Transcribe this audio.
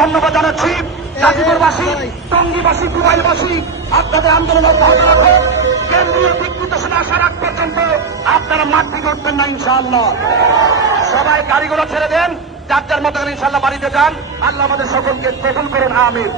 ধন্যবাদ জানাচ্ছি। গাজীপুরবাসী, টঙ্গীবাসী, কুমাইলবাসী, আপনাদের আন্দোলনের অব্যাহত রাখুন। কেন্দ্রীয় দিক নির্দেশনা আসার আগ পর্যন্ত আপনারা মাঠ থেকে উঠবেন না ইনশাআল্লাহ। সবাই গাড়িগুলো ছেড়ে দেন, যার যার মতো করে ইনশাআল্লাহ বাড়িতে যান। আল্লাহ আমাদের সকলকে কবুল করুন, আমিন।